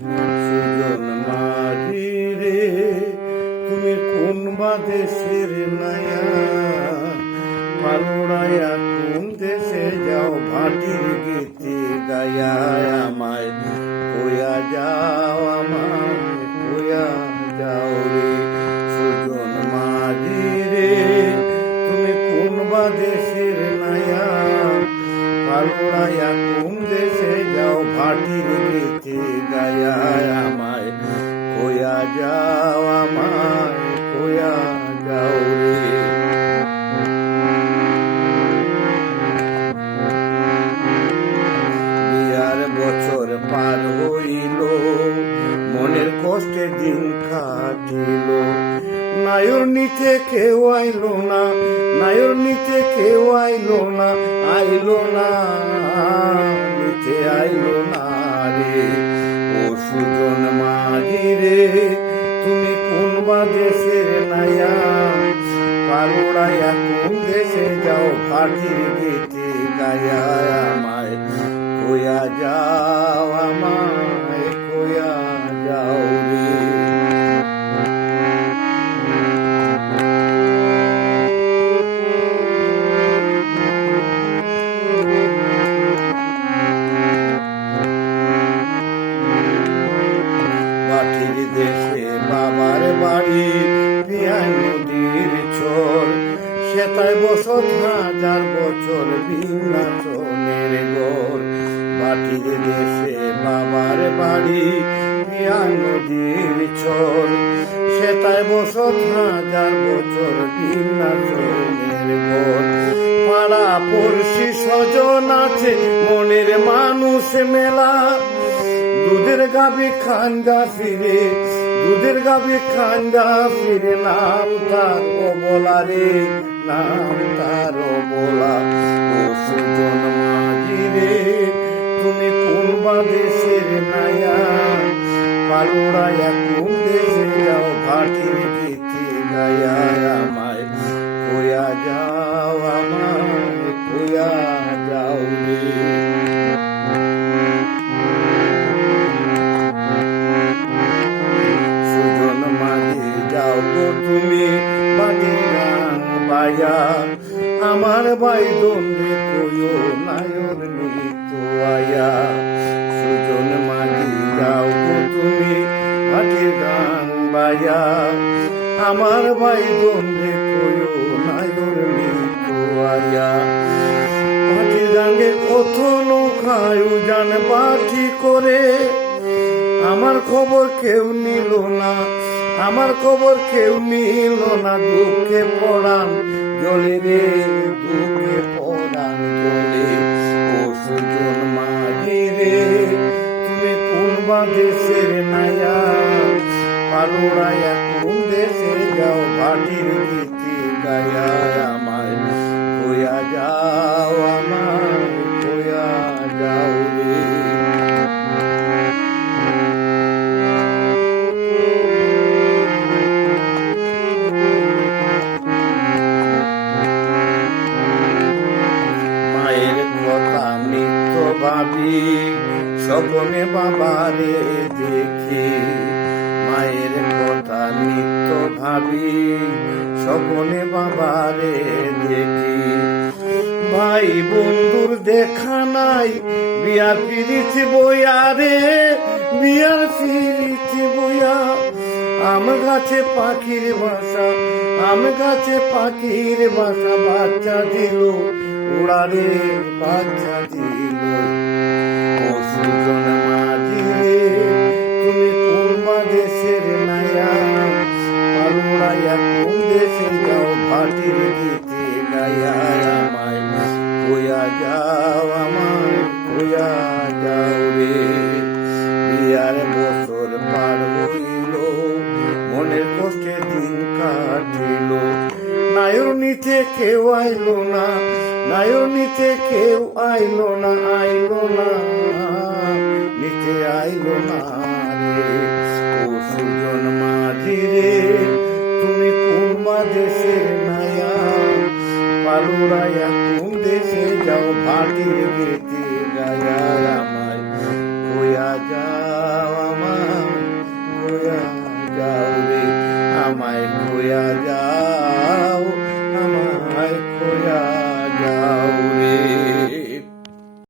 সুজন মাঝি রে তুমি কোন বা দেশের নায়া, পালোড়ায়া কোন দেশে যাও ভাটির গীতি গায়া, আমায় কইয়া যাও, আমায় কইয়া যাও রে। সুজন মাঝি রে তুমি কোন বা দেশের নায়া, পালোড়ায়া কোন দেশে যাও ভাটির গীতি গায়া, আমায় কইয়া যাও, আমায় কইয়া যাও রে। বিয়ার বছর পার হইল, মনের কষ্টে দিন কাটিল, নায়র নিতে কেউ আইল না, নায়র নিতে কেউ আইল না, আইল না নিতে আইল না রে। ও সুজন মাঝি রে তুমি কোন বা দেশের নায়া, পালোড়ায়া কোন দেশে যাও ভাটির গীতি গায়া, আমায় কইয়া যাও, আমায় কইয়া যাও রে। ভাটির দেশে বাবার বাড়ি, পিয়াই নদীর ছোর, সেতায় বসত হাজার বছর বিন্যাসনের গোর। ভাটির দেশে বাবার বাড়ি, পিয়াই নদীর ছোর, সেতায় বসত হাজার বছর বিন্যাসনের গোর। পাড়া পড়শি স্বজন আছে, মনের মানুষ মেলা, দুধের গাবি খান্দা ফিরে, দুধের গাবি খান্দা ফিরে, নাম তার বলা রে, নাম তার বলা। ও সুজন মাঝি রে তুমি কোন বা দেশের নায়া, পালোড়ায়া কোন দেশে যাও ভাটির গীতি গায়া, আমায় কইয়া যাও, আমায় কইয়া যাও রে। সুজন মাঝি যাও গো তুমি বাটির গান বায়া, আমার ভাই দণ্ডে কইও নায়র নিত আয়া। সুজন মাঝি যাও গো তুমি বাটির গান বায়া, আমার ভাই দণ্ডে কইও নায়র নিত আয়া। বাটির গানে কত নৌকায় উজান বাটি করে, আমার খবর কেউ নিল না, আমার খবর কেউ নিল না, দুঃখে পড়ান জলে রে, দুঃখে পড়ান জলে। ও সুজন মাঝি রে তুমি কোন বা দেশের নায়া, পালোড়ায়া কোন দেশে যাও ভাটির গীতি গায়া, আমায় কইয়া যাও, আমায় কইয়া যাও রে। ভাবি স্বপ্নে বাবারে দেখি, মায়ের কথা নিত্য ভাবি স্বপ্নে বাবারে দেখি। ভাই বন্ধুর দেখা নাই, বিয়ার ফিরিছি বইয়া রে, বিয়ার ফিরিছি বইয়া। আম গাছে পাখির বাসা, আম গাছে পাখির বাসা, বাচ্চা দিল উড়ারে, বাচ্চা দিল। ও সুজন মাঝি রে তুমি কোন বা দেশের নায়া, পালোড়ায়া কোন দেশে যাও ভাটির গীতি গায়া, আমায় কইয়া যাও, আমায় কইয়া যাও রে। বিয়ার বছর পার হইল, মনের কষ্টে দিন কাটিল, নায়র নিতে কেউ আইল না, নায়র নিতে কেউ আইল না, আইল না নিতে আইল না রে। ও সুজন মাঝি রে তুমি কোন বা দেশের নায়া, পালোড়ায়া কোন দেশে যাও ভাটির গীতি গায়া, আমায় কইয়া যাও, আমায় যাও রে, আমায় খোয়া যাও, আমায় খোয়া যাও।